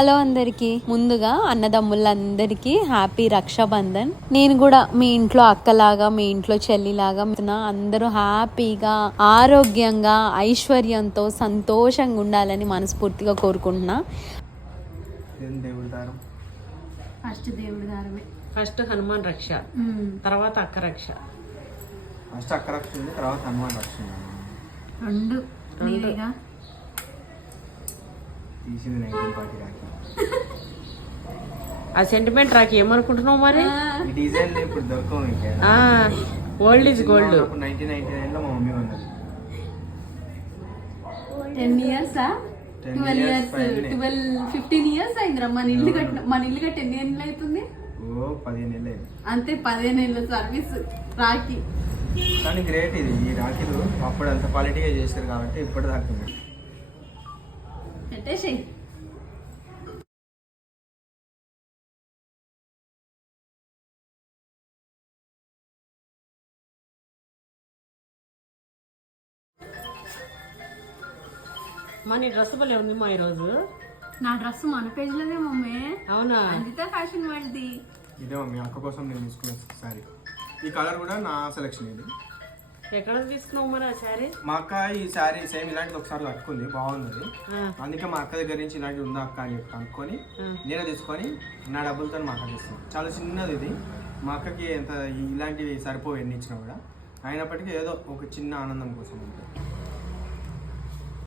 Hello అందరికి, ముందుగా అన్నదమ్ములందరికీ happy Rakshabandhan. నేను కూడా మీ ఇంట్లో అక్కలాగా, మీ ఇంట్లో చెల్లిలాగా అందరూ హ్యాపీగా, ఆరోగ్యంగా, ఐశ్వర్యంతో, సంతోషంగా ఉండాలని మనస్ఫూర్తిగా కోరుకుంటున్నా. ఫస్ట్ దేవుడి దారమే, ఫస్ట్ హనుమాన్ రక్ష, తర్వాత అక్క రక్ష. ఫస్ట్ అక్క రక్ష, తర్వాత హనుమాన్ రక్ష. రెండు తీసింది 1940 రాఖీ. ఆ సెంటిమెంట్ రాకి ఏమనుకుంటున్నావు మరి? ఈ డిజైన్ ఇప్పుడు దొరకవు ఇంకా. Old is gold. 1999 లో మా మమ్మీ ఉన్నది. 10 years 12 years 15 years అయిందిరా. మన ఇల్లు కట్టి ఎన్ని ఏళ్ళు అవుతుంది? 15 ఏళ్ళు అయింది అంతే. 15 ఏళ్ళ సర్వీస్ రాఖీ. కానీ గ్రేట్ ఇది. ఈ రాఖీలు అప్పుడు అంత క్వాలిటీగా చేశారు కాబట్టి ఇప్పటిదాకా పెట్టేసేయి. మన డ్రెస్ భలే ఉంది మా ఈరోజు. నా డ్రెస్ మన పేజ్ లోనే మమ్మీ. అవునా? అందిత ఫ్యాషన్ వాళ్ళది ఇదే మమ్మీ. అక్క కోసం నేను తీసుకున్న సారీ. ఈ కలర్ కూడా నా సెలెక్షన్. ఇది ఎక్కడ తీసుకున్నావు మరి ఆ శారీ? మా అక్క ఈ శారీ సేమ్ ఇలాంటిది ఒకసారి కట్టుకుంది, బాగుంది. అందుకే మా అక్క దగ్గర నుంచి ఇలాంటివి ఉందా అక్క అని చెప్పి కనుక్కొని నేనే తీసుకొని నా డబ్బులతో మా అక్క తీసుకున్నాను. చాలా చిన్నది ఇది. మా అక్కకి ఎంత ఇలాంటివి సరిపోయి ఎన్ని ఇచ్చినా కూడా, అయినప్పటికీ ఏదో ఒక చిన్న ఆనందం కోసం ఉంటుంది.